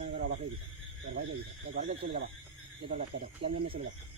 সঙ্গে করে অবাক হয়ে গেছে তোর ভাই গেছে তোর ঘরে চলে যাবা যে তোর বাচ্চা দাও কেমন চলে যাও